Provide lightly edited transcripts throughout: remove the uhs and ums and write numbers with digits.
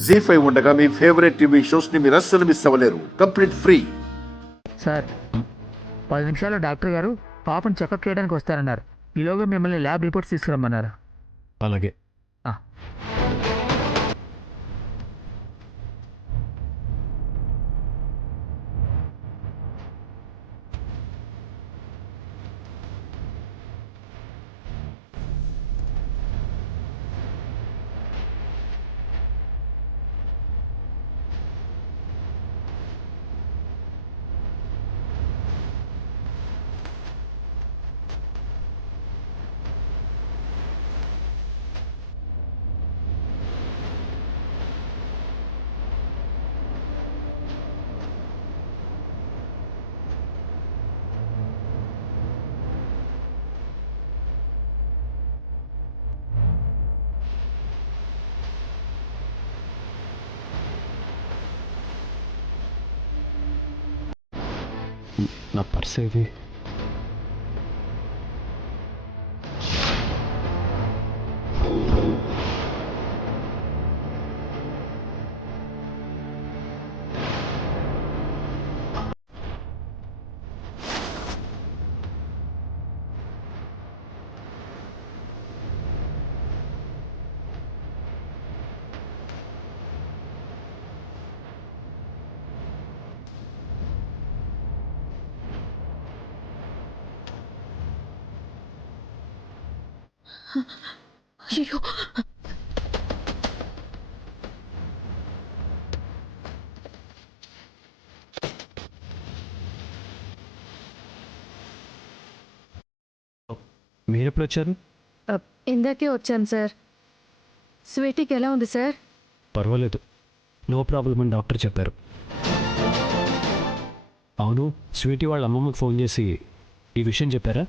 జీ5 ఉండగా మీ favourite TV shows ని మీరు అస్సలు మిస్ అవ్వలేరు. Complete free. సార్ 10 నిమిషాల్లో డాక్టర్ గారు పాపను చెకప్ చేయడానికి వస్తారన్నారు. ఈలోగా మిమ్మల్ని ల్యాబ్ రిపోర్ట్స్ తీసుకురమ్మన్నారు. అలాగే. ఆ. నా పర్స్ ఏది? అయ్యో మీరెప్పుడు వచ్చారు? ఇందాకే వచ్చాను సార్. స్వీటీకి ఎలా ఉంది సార్? పర్వాలేదు, నో ప్రాబ్లం అని డాక్టర్ చెప్పారు. అవును, స్వీటీ వాళ్ళ అమ్మమ్మకి ఫోన్ చేసి ఈ విషయం చెప్పారా?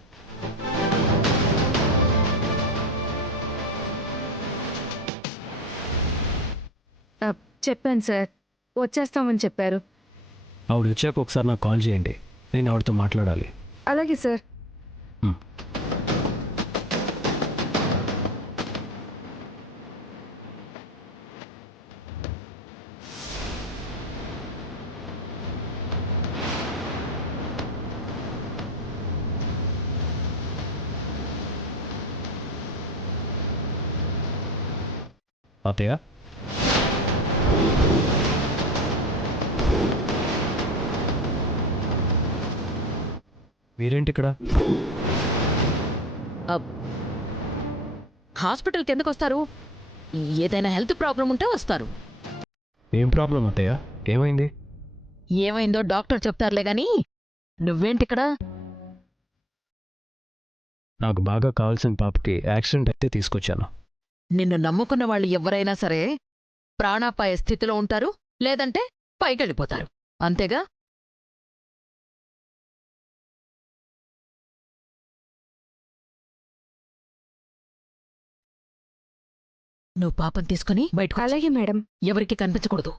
చెప్పాను సార్, వచ్చేస్తామని చెప్పారు. ఆవిడ వచ్చాక ఒకసారి నాకు కాల్ చేయండి, నేను ఆవిడతో మాట్లాడాలి. అలాగే సార్. అత్తయ్య, మీరేంటి ఇక్కడ? హాస్పిటల్కి ఎందుకు వస్తారు? ఏదైనా హెల్త్ ప్రాబ్లం ఉంటే వస్తారు. ఏం ప్రాబ్లం అత్తయ్య? ఏమైంది? ఏమైందో డాక్టర్ చెప్తారులే గాని నువ్వేంటిక్కడ? నాకు బాగా కావాల్సిన పాపకి యాక్సిడెంట్ అయితే తీసుకొచ్చాను. నిన్ను నమ్ముకున్న వాళ్ళు ఎవరైనా సరే ప్రాణాపాయ స్థితిలో ఉంటారు, లేదంటే పైకెళ్ళిపోతారు, అంతేగా? నువ్వు పాపం తీసుకుని బయటకు వచ్చి అలాగే మేడం. ఎవరికి కనిపించకూడదు.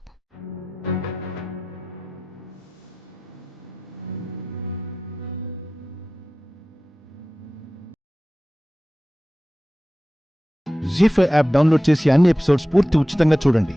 జీ5 యాప్ డౌన్లోడ్ చేసి అన్ని ఎపిసోడ్స్ పూర్తి ఉచితంగా చూడండి.